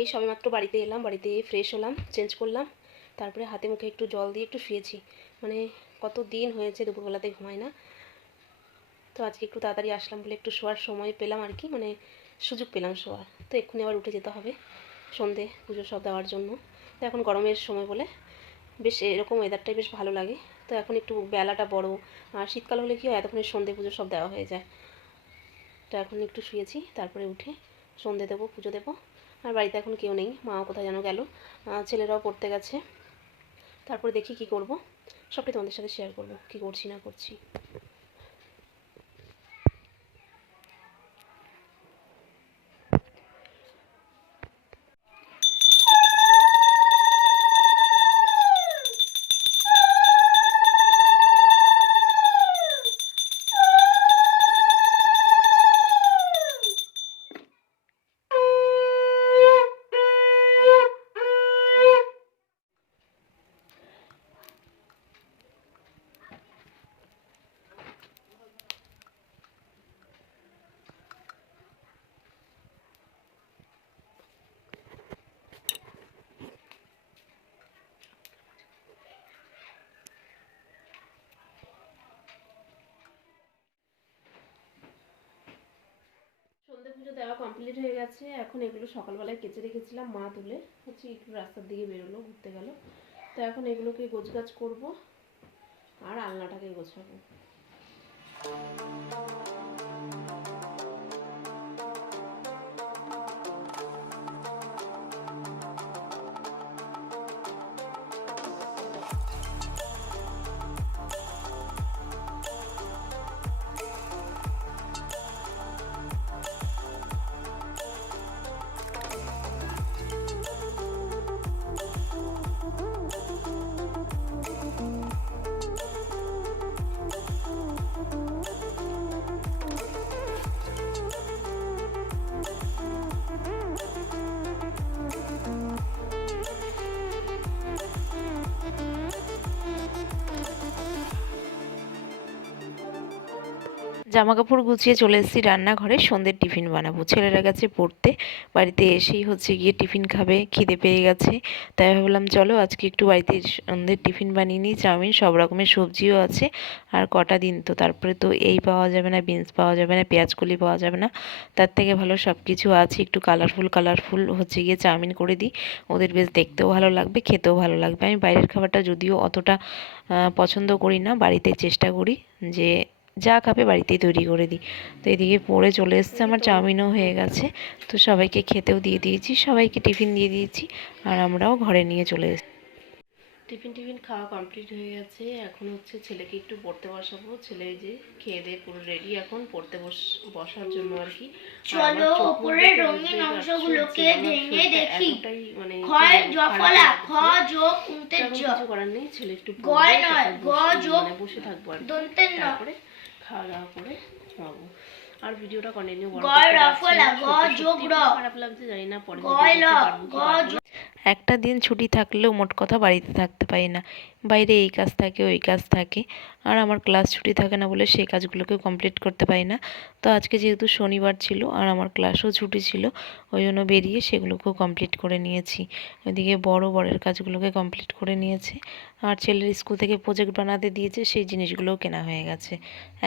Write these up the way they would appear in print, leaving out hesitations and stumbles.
এই সবেমাত্র বাড়িতে এলাম, বাড়িতে ফ্রেশ হলাম, চেঞ্জ করলাম, তারপরে হাতে মুখে একটু জল দিয়ে একটু শুয়েছি। মানে কত দিন হয়েছে দুপুরবেলাতে ঘুমাই না, তো আজকে একটু তাড়াতাড়ি আসলাম বলে একটু শোয়ার সময় পেলাম আর কি, মানে সুযোগ পেলাম শোয়ার। তো এক্ষুনি আবার উঠে যেতে হবে সন্ধে পুজো সব দেওয়ার জন্য। তো এখন গরমের সময় বলে বেশ এরকম ওয়েদারটাই বেশ ভালো লাগে। তো এখন একটু বেলাটা বড়, আর শীতকাল হলে কি হয় এতক্ষণে সন্ধে পুজো সব দেওয়া হয়ে যায়। তো এখন একটু শুয়েছি, তারপরে উঠে সন্ধে দেবো, পুজো দেবো। আর বাড়িতে এখন কেউ নেই, মাও কোথায় যেন গেল, ছেলেরাও পড়তে গেছে। তারপরে দেখি কি করব, সবটাই তোমাদের সাথে শেয়ার করব, কি করছি না করছি। সন্ধে পুজো দেওয়া কমপ্লিট হয়ে গেছে। এখন এগুলো সকালবেলায় কেচে রেখেছিলাম, মা তুলে একটু রাস্তার দিকে বেরোলো, ঘুরতে গেল। তো এখন এগুলোকে গোছগাছ করব আর আলনাটাকে গোছাবো। জামা কাপড় গুছিয়ে চলে এসেছি রান্নাঘরে, সন্ধ্যের টিফিন বানাবো। ছেলেরা গেছে পড়তে, বাড়িতে এসেই গিয়ে টিফিন খাবে, খিদে পেয়ে গেছে। তাই ভাবলাম চলো আজকে একটু বাড়িতে সন্ধ্যের টিফিন বানিয়ে নিই। চাউমিন, সব রকমের সবজিও আছে। আর কটা দিন তো, তারপরে তো এই পাওয়া যাবে না, বিনস পাওয়া যাবে না, পেঁয়াজকলি পাওয়া যাবে না। তার থেকে ভালো সব কিছু আছে, একটু কালারফুল কালারফুল গিয়ে চাউমিন করে দিই। ওদের বেশ দেখতেও ভালো লাগবে, খেতেও ভালো লাগবে। আমি বাইরের খাবারটা যদিও অতটা পছন্দ করি না, বাড়িতে চেষ্টা করি যে যা খাবে বাড়িতেই তৈরি করে দিই। তো এদিকে পড়ে চলে এসছে, আমার চাউমিনও হয়ে গেছে। তো সবাইকে খেতেও দিয়ে দিয়েছি, সবাইকে টিফিন দিয়ে দিয়েছি, আর আমরাও ঘরে নিয়ে চলে এসেছি। টিফিন খাওয়া কমপ্লিট হয়ে গেছে। এখন ছেলেকে একটু পড়তে বসাবো। ছেলে যে খেয়ে দিয়ে পুরো রেডি এখন পড়তে বসার জন্য আর কি। চলো উপরের রঙিন অংশগুলোকে ভেঙে দেখি। মানে ক্ষয় জফলা খ যোগ উন্তের জ কিছু করার নেই, ছেলে একটু গয় নয় গ যোগ বসে থাকবো আর দন্তের ন, তারপরে খাওয়া দাওয়া করে ঘুমাবো। আর ভিডিওটা কন্টিনিউ করব। গয় রফলা গ যোগ র, খারাপ লাগছে জানি না, পরে গয় ল গ যোগ। একটা দিন ছুটি থাকলেও মোট কথা বাড়িতে থাকতে পারি না, বাইরে এই কাজ থাকে ওই কাজ থাকে। আর আমার ক্লাস ছুটি থাকে না বলে সেই কাজগুলোকেও কমপ্লিট করতে পারি না। তো আজকে যেহেতু শনিবার ছিল আর আমার ক্লাসও ছুটি ছিল, ওই জন্য বেরিয়ে সেগুলোকেও কমপ্লিট করে নিয়েছি। ওইদিকে বড়ের কাজগুলোকে কমপ্লিট করে নিয়েছে, আর ছেলের স্কুল থেকে প্রজেক্ট বানাতে দিয়েছে, সেই জিনিসগুলোও কেনা হয়ে গেছে।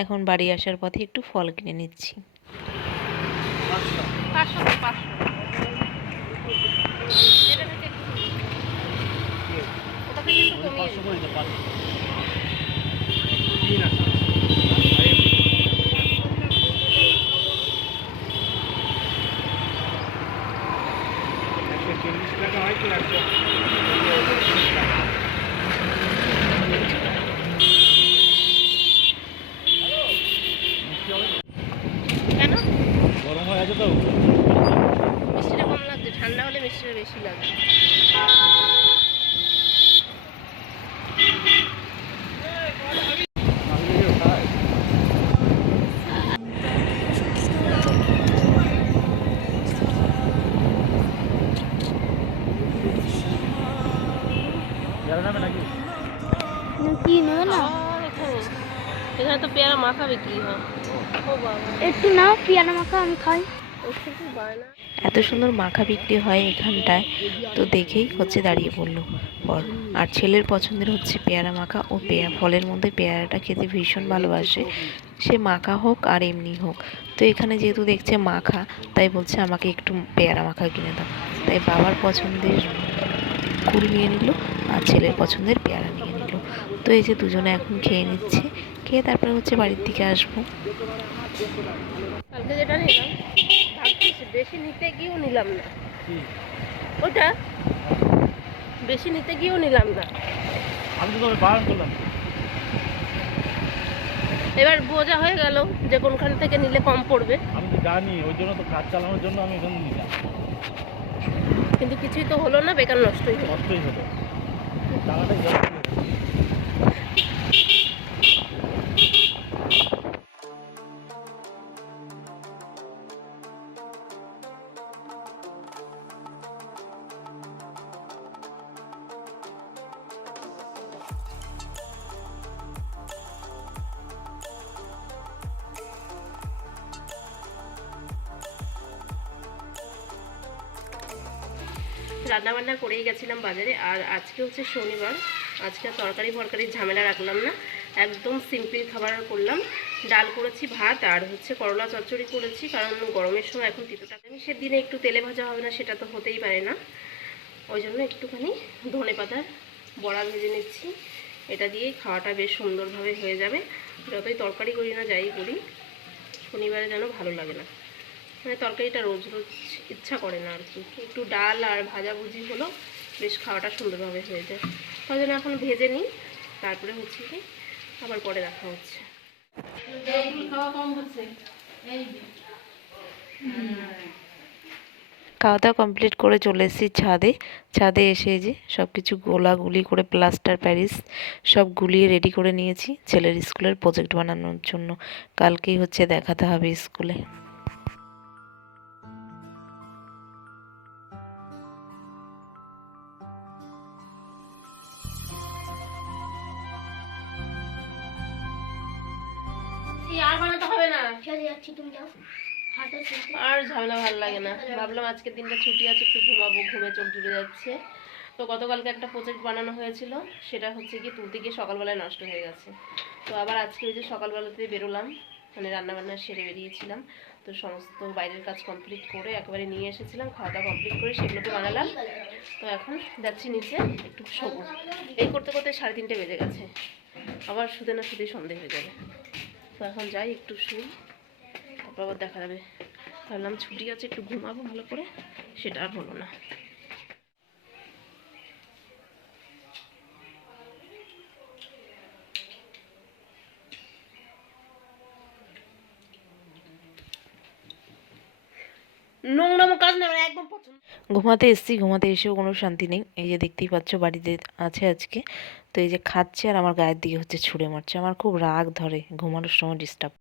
এখন বাড়ি আসার পথে একটু ফল কিনে নিচ্ছি। কেন গরম হয়ে আছে তো, মিষ্টিটা কম লাগছে, ঠান্ডা হলে মিষ্টিটা বেশি লাগে। নাকি কি নেবে না? এখানে তো পেয়ারা মাখা বিক্রি হয়। ও বাবা, একটু নাও পেয়ারা মাখা, আমি খাই। ও এত সুন্দর মাখা বিক্রি হয় এখানটায়, তো দেখেই হচ্ছে দাঁড়িয়ে পড়লো পর। আর ছেলের পছন্দের হচ্ছে পেয়ারা মাখা, ও ফলের মধ্যে পেয়ারাটা খেতে ভীষণ ভালোবাসে, সে মাখা হোক আর এমনি হোক। তো এখানে যেহেতু দেখছে মাখা, তাই বলছে আমাকে একটু পেয়ারা মাখা কিনে দাও। তাই বাবার পছন্দের কুল নিয়ে নিল আর ছেলের পছন্দের পেয়ারা নিয়ে নিল। তো এই যে দুজনে এখন খেয়ে নিচ্ছে, খেয়ে তারপরে হচ্ছে বাড়ির দিকে আসবো। কালকে যেটা নিলাম তার বেশি নিতে গিয়েও নিলাম না, ওটা বেশি নিতে গিয়েও নিলাম না। আমি তো বারণ করলাম। এবার বোঝা হয়ে গেল যে কোনখান থেকে নিলে কম পড়বে, আমি তো জানি, ওই জন্য তো কাজ চালানোর জন্য আমি এখানে নিলাম। কিন্তু কিছুই তো হলো না, বেকার নষ্টই হলো। কষ্টই হলো, টাকাটাই যাচ্ছে। রান্না বান্না করেই গেছিলাম বাজারে, আর আজকে হচ্ছে শনিবার। আজকে তরকারি ফরকারির ঝামেলা রাখলাম না, একদম সিম্পল খাবার করলাম। ডাল করেছি, ভাত, আর হচ্ছে করলা চচ্চড়ি করেছি, কারণ গরমের সময় এখন তিতোটা নিমিষের দিনে একটু তেলে ভাজা হবে না সেটা তো হতেই পারে না। ওই জন্য একটুখানি ধনে পাতার বড়া ভেজে নিচ্ছি, এটা দিয়েই খাওয়াটা বেশ সুন্দরভাবে হয়ে যাবে। যতই তরকারি করি না যাই করি, শনিবারে যেন ভালো লাগে না, মানে তরকারিটা রোজ রোজ ইচ্ছা করে না আর কি। একটু ডাল আর ভাজাভুজি হলো, বেশ খাওয়াটা সুন্দরভাবে হয়ে যায়। তাই জন্য এখন ভেজে নিই, তারপরে হচ্ছে কি আবার পরে দেখা হচ্ছে। খাওয়া দাওয়া কমপ্লিট করে চলে এসেছি ছাদে। ছাদে এসে যে সব কিছু গোলাগুলি করে প্লাস্টার প্যারিস সব গুলিয়ে রেডি করে নিয়েছি ছেলের স্কুলের প্রজেক্ট বানানোর জন্য। কালকেই হচ্ছে দেখাতে হবে স্কুলে। আর বানাতে হবে না, চলে যাচ্ছি, তুমি যাও। হাতে চলতে আর ঝামেলা ভালো লাগে না। ভাবলাম আজকের দিনটা ছুটি আছে, একটু ঘুমাবো, ঘুমে চোখ জুড়ে যাচ্ছে। তো গতকালকে একটা প্রজেক্ট বানানো হয়েছিল, সেটা হচ্ছে কি তুলতে গিয়ে সকালবেলায় নষ্ট হয়ে গেছে। তো আবার আজকে ওই যে সকালবেলাতে বেরোলাম, মানে রান্নাবান্না সেরে বেরিয়েছিলাম। তো সমস্ত বাইরের কাজ কমপ্লিট করে একেবারে নিয়ে এসেছিলাম, খাওয়া দাওয়া কমপ্লিট করে সেগুলোকে বানালাম। তো এখন যাচ্ছি নিচে একটু শোবো। এই করতে করতে 3:30 বেজে গেছে, আবার শুতে না শুতেই সন্ধে হয়ে যাবে। তো এখন যাই একটু শুই, তারপর আবার দেখা যাবে। ভাবলাম ছুটি আছে একটু ঘুমাবো ভালো করে, সেটা আর হলো না। নোংরামো কাজ না, আমার একদম পছন্দ। ঘুমাতে এসেছি, ঘুমাতে এসেও কোনো শান্তি নেই। এই যে দেখতেই পাচ্ছ বাড়িতে আছে আজকে। তো এই যে খাচ্ছে আর আমার গায়ের দিকে হচ্ছে ছুঁড়ে মারছে, আমার খুব রাগ ধরে ঘুমানোর সময় ডিস্টার্ব